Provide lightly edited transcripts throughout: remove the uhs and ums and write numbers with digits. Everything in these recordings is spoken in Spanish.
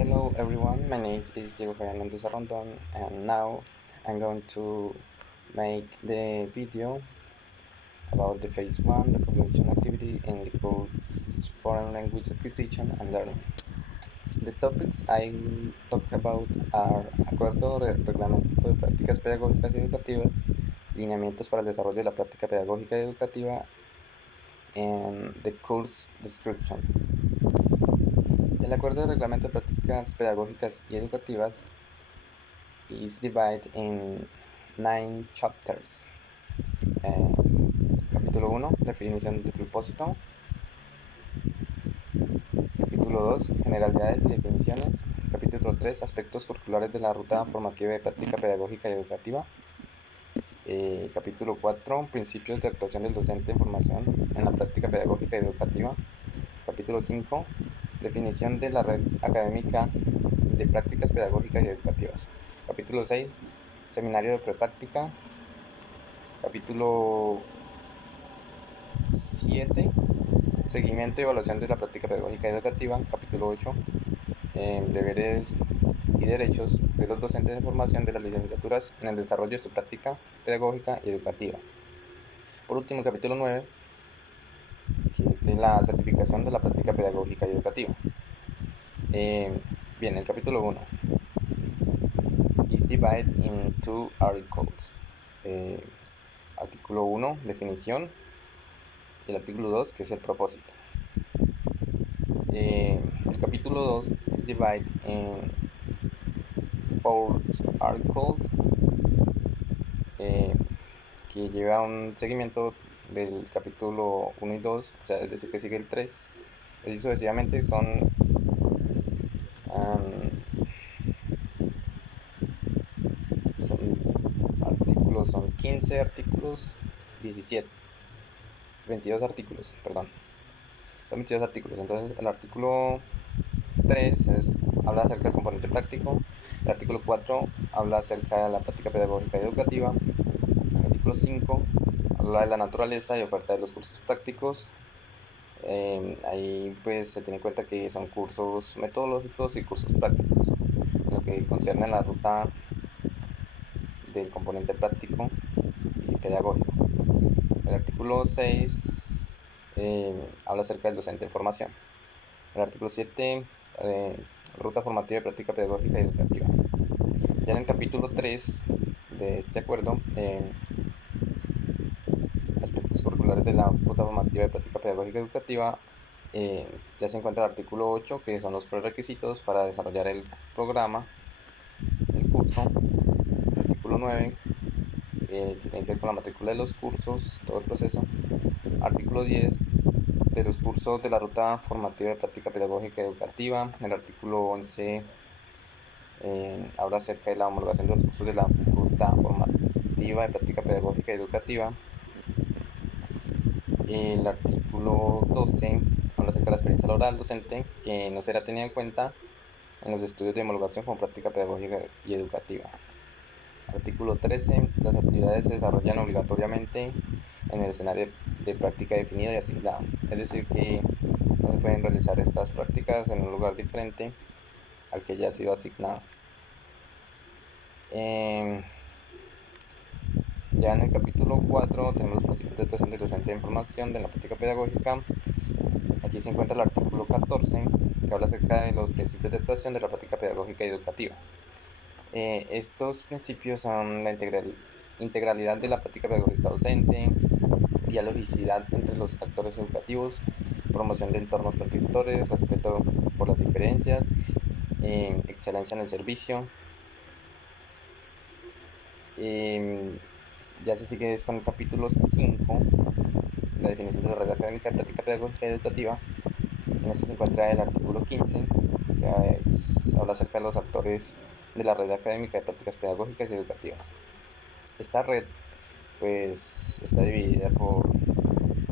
Hello everyone, my name is Diego Javier Mendoza Rondon, and now I'm going to make the video about the phase 1 reproduction activity in the course Foreign Language Acquisition and Learning. The topics I will talk about are Acuerdo de Reglamento de Prácticas Pedagógicas y Educativas, Lineamientos para el Desarrollo de la Práctica Pedagógica y Educativa, and the course description. El Acuerdo de Reglamento de Prácticas Pedagógicas y Educativas is divided in 9 chapters. Capítulo 1, definición de propósito. Capítulo 2, generalidades y definiciones. Capítulo 3, aspectos curriculares de la ruta formativa de práctica pedagógica y educativa. Capítulo 4, principios de actuación del docente en formación en la práctica pedagógica y educativa. Capítulo 5, definición de la red académica de prácticas pedagógicas y educativas. Capítulo 6, seminario de prepráctica. Capítulo 7, seguimiento y evaluación de la práctica pedagógica y educativa. Capítulo 8, deberes y derechos de los docentes de formación de las licenciaturas en el desarrollo de su práctica pedagógica y educativa. Por último, capítulo 9, de la certificación de la práctica pedagógica y educativa. Bien, el capítulo 1 is divided in 2 articles. Artículo 1, definición, y el artículo 2, que es el propósito. El capítulo 2 is divided in 4 articles, que lleva un seguimiento del capítulo 1 y 2, o sea, es decir, que sigue el 3, así sucesivamente. Son 15 artículos, 22 artículos, perdón. Son 22 artículos. Entonces, el artículo 3 habla acerca del componente práctico. El artículo 4 habla acerca de la práctica pedagógica y educativa. El artículo 5 habla de la naturaleza y oferta de los cursos prácticos. Ahí pues se tiene en cuenta que son cursos metodológicos y cursos prácticos. En lo que concierne a la ruta del componente práctico y pedagógico. El artículo 6 habla acerca del docente en formación. El artículo 7, ruta formativa de práctica pedagógica y educativa. Ya en el capítulo 3 de este acuerdo, aspectos curriculares de la ruta formativa de práctica pedagógica y educativa, ya se encuentra el artículo 8, que son los prerequisitos para desarrollar el programa, el curso. El artículo 9, que tiene que ver con la matrícula de los cursos, todo el proceso. Artículo 10, de los cursos de la ruta formativa de práctica pedagógica y educativa. El artículo 11 habla acerca de la homologación de los cursos de la ruta formativa de práctica pedagógica y educativa. El artículo 12 habla acerca de la experiencia laboral docente, que no será tenida en cuenta en los estudios de homologación como práctica pedagógica y educativa. Artículo 13. Las actividades se desarrollan obligatoriamente en el escenario de práctica definido y asignado. Es decir, que no se pueden realizar estas prácticas en un lugar diferente al que ya ha sido asignado. Ya en el capítulo 4 tenemos los principios de actuación del docente de información de la práctica pedagógica. Aquí se encuentra el artículo 14, que habla acerca de los principios de actuación de la práctica pedagógica y educativa. Estos principios son la integralidad de la práctica pedagógica docente, dialogicidad entre los actores educativos, promoción de entornos prescriptores, respeto por las diferencias, excelencia en el servicio. Ya se sigue con el capítulo 5, la definición de la red académica de práctica pedagógica y educativa. En este se encuentra el artículo 15, que habla acerca de los actores de la red académica de prácticas pedagógicas y educativas. Esta red pues está dividida por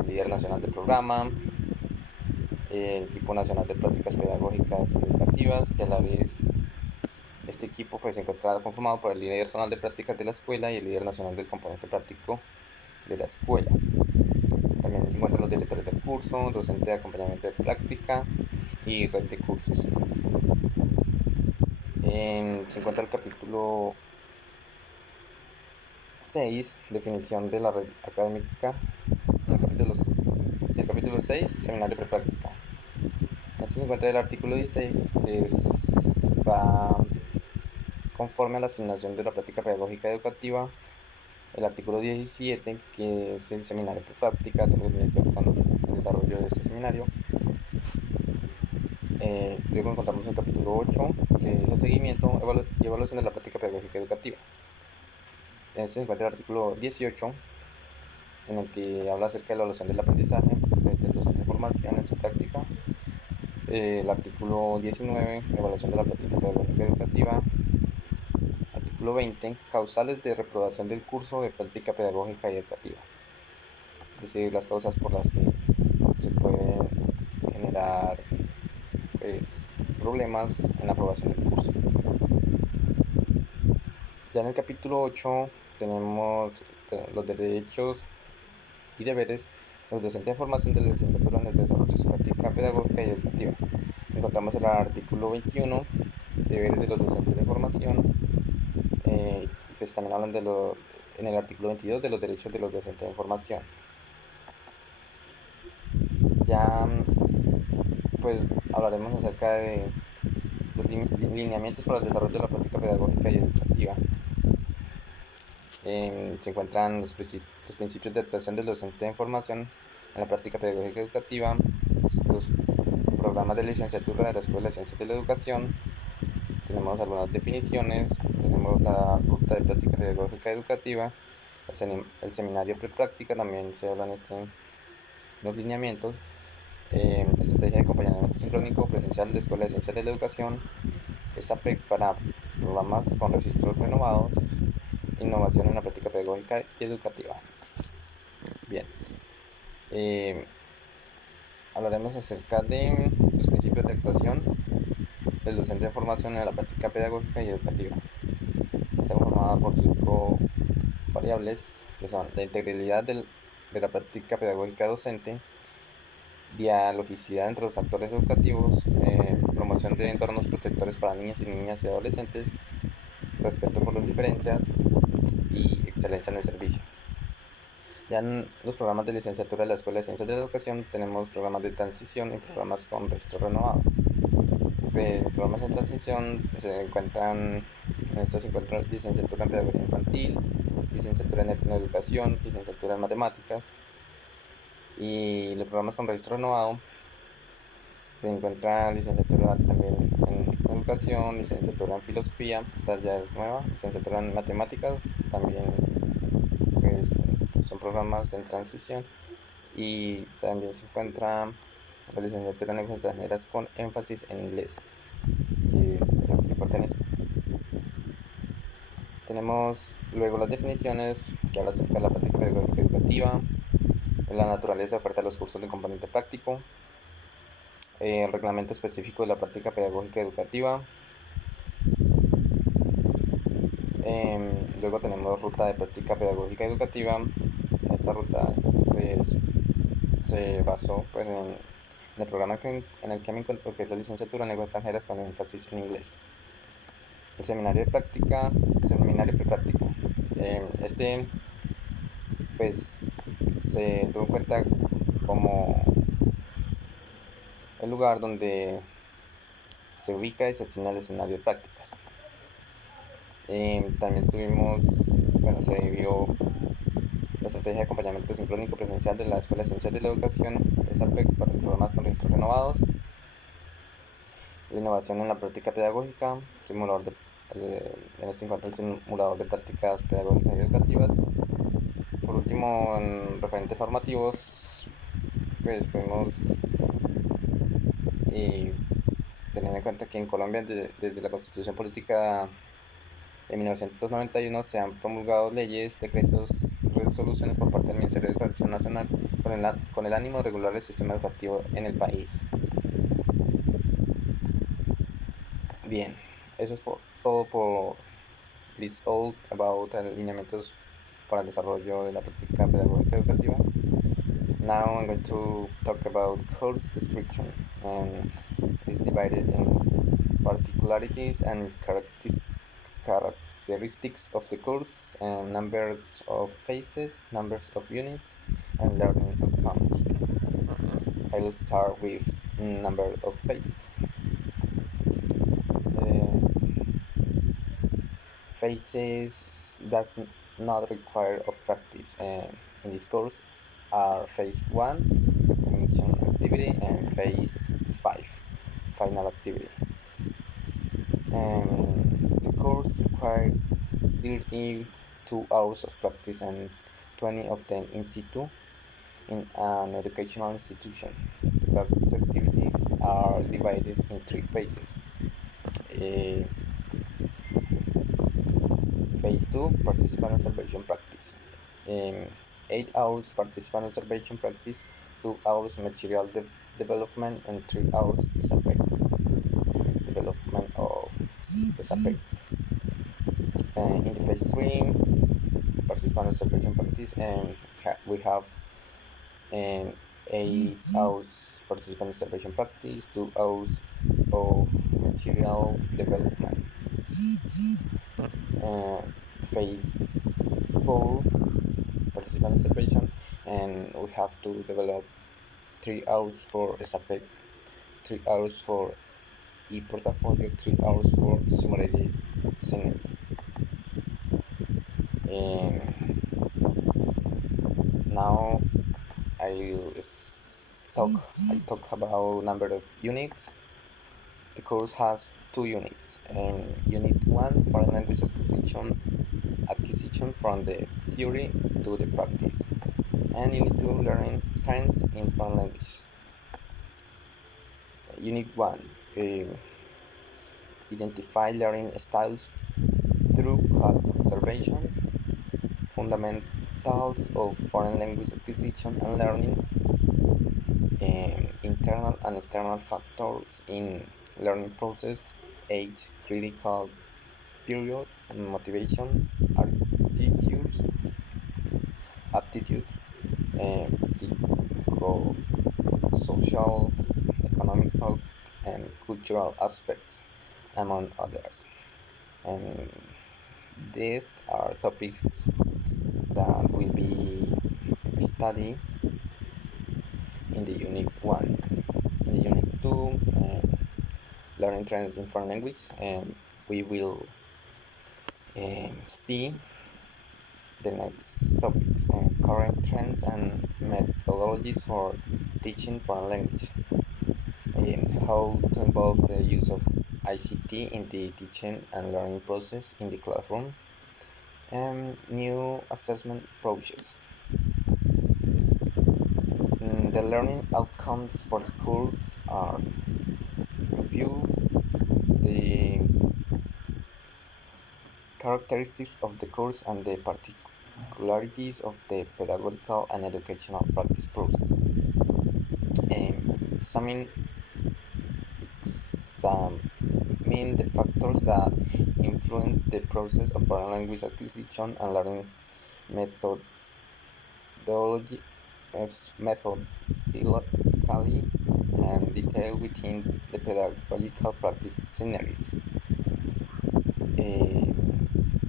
el líder nacional del programa, el equipo nacional de prácticas pedagógicas y educativas, que a la vez este equipo pues se encuentra conformado por el líder zonal de prácticas de la escuela y el líder nacional del componente práctico de la escuela. También se encuentran los directores del curso, docente de acompañamiento de práctica y red de cursos. Se encuentra el capítulo 6, definición de la red académica. El capítulo 6, seminario prepráctica. Este se encuentra el artículo 16, que va conforme a la asignación de la práctica pedagógica educativa. El artículo 17, que es el seminario prepráctica, todo lo que tiene que ver con el desarrollo de este seminario. Luego encontramos el capítulo 8, que es el seguimiento y evaluación de la práctica pedagógica educativa. En este se encuentra el artículo 18, en el que habla acerca de la evaluación del aprendizaje del docente de formación en su práctica. El artículo 19, evaluación de la práctica pedagógica educativa. Artículo 20, causales de reprobación del curso de práctica pedagógica y educativa. Es decir, las causas por las que se pueden generar problemas en la aprobación del curso. Ya en el capítulo 8 tenemos los derechos y deberes de los docentes de formación de la licenciatura en el desarrollo de su práctica pedagógica y educativa. Encontramos el artículo 21, deberes de los docentes de formación. Pues también hablan en el artículo 22 de los derechos de los docentes de formación. Ya pues hablaremos acerca de los lineamientos para el desarrollo de la práctica pedagógica y educativa. Se encuentran los principios de actuación del docente de formación en la práctica pedagógica educativa, los programas de licenciatura de la Escuela de Ciencias de la Educación. Tenemos algunas definiciones, tenemos la ruta de práctica pedagógica educativa, el seminario prepráctica, también se hablan los lineamientos, estrategia de acompañamiento sincrónico presencial de Escuela de Ciencias de la Educación, SAPEC para programas con registros renovados, innovación en la práctica pedagógica y educativa. Bien, hablaremos acerca de los principios de actuación del docente de formación en la práctica pedagógica y educativa. Está formada por 5 variables, que son la integralidad de la práctica pedagógica docente, dialogicidad entre los actores educativos, promoción de entornos protectores para niños y niñas y adolescentes, respeto por las diferencias y excelencia en el servicio. Ya en los programas de licenciatura de la Escuela de Ciencias de la Educación tenemos programas de transición y programas con registro renovado. Pues, los programas de transición en estos se encuentran licenciatura en pedagogía infantil, licenciatura en educación, licenciatura en matemáticas, y los programas con registro renovado se encuentra licenciatura también en educación, licenciatura en filosofía, esta ya es nueva, licenciatura en matemáticas, también pues son programas en transición, y también se encuentra la licenciatura en lenguas extranjeras con énfasis en inglés, que es a lo que pertenece. Tenemos luego las definiciones que habla acerca de la práctica pedagógica educativa, la naturaleza de oferta de los cursos de componente práctico, el reglamento específico de la práctica pedagógica educativa. Luego tenemos ruta de práctica pedagógica educativa. Esta ruta pues se basó pues en el programa en el que me encuentro, que es la licenciatura en lenguas extranjeras con énfasis en inglés. El seminario prepráctica. Este pues se tuvo en cuenta como el lugar donde se ubica y se asigna el escenario de prácticas. También se vio la estrategia de acompañamiento sincrónico presencial de la Escuela de Ciencias de la Educación, SAPEC, para programas con registros renovados, la innovación en la práctica pedagógica, en este encuentra el simulador de prácticas pedagógicas y educativas. Por último, en referentes formativos, pues pudimos tener en cuenta que en Colombia, desde la Constitución Política de 1991, se han promulgado leyes, decretos, resoluciones por parte del Ministerio de Educación Nacional con el ánimo de regular el sistema educativo en el país. Bien, eso es todo por It's All About Lineamientos para el desarrollo de la práctica pedagógica educativa. Now I'm going to talk about course description, and it's divided in particularities and characteristics of the course, and numbers of phases, numbers of units, and learning outcomes. I will start with number of phases. Phases does not require of practice. In this course are phase 1, recognition activity, and phase 5, final activity. The course required 32 hours of practice and 20 of them in situ in an educational institution. The practice activities are divided in 3 phases. Phase 2, participant observation practice. 8 hours participant observation practice, 2 hours material development, and 3 hours SAPEC, development of the SAPEC. In the phase 3, participant observation practice, and we have 8 hours participant observation practice, 2 hours of material development. Phase 4, participant observation, and we have to develop 3 hours for SAPEC, 3 hours for e-portfolio, 3 hours for simulated scenery. Now I talk about number of units. The course has 2 units. Unit 1, foreign language acquisition from the theory to the practice, and Unit 2, learning trends in foreign language. Unit 1, identify learning styles through class observation, fundamentals of foreign language acquisition and learning, internal and external factors in learning process, age, critical period, motivation, aptitudes, psychosocial, economical, and cultural aspects, among others. And these are topics that will be studied in the Unit 1. In the Unit 2, learning trends in foreign language, and we will see the next topics, current trends and methodologies for teaching foreign language, and how to involve the use of ICT in the teaching and learning process in the classroom, and new assessment approaches. The learning outcomes for the course are: review the characteristics of the course and the particularities of the pedagogical and educational practice process, examine the factors that influence the process of foreign language acquisition and learning methodologically and detailed within the pedagogical practice scenarios.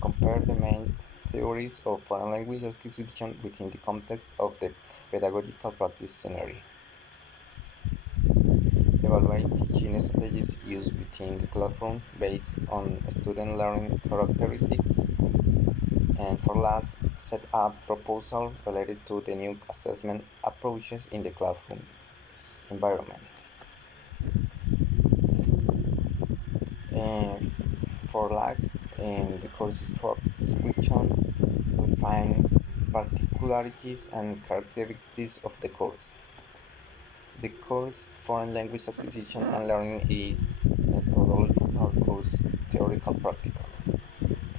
Compare the main theories of foreign language acquisition within the context of the pedagogical practice scenario. Evaluate teaching strategies used within the classroom based on student learning characteristics. And for last, set up proposal related to the new assessment approaches in the classroom environment. And for last, in the course description, we find particularities and characteristics of the course. The course Foreign Language Acquisition and Learning is methodological course, theoretical practical.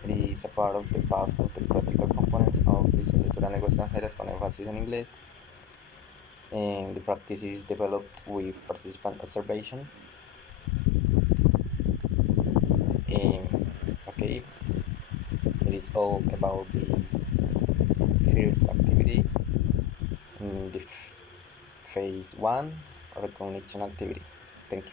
It is a part of the path of the practical components of Licenciatura en Lenguas Extranjeras con énfasis en inglés. And the practice is developed with participant observation. Okay, it is all about this first activity in the phase 1 recognition activity. Thank you.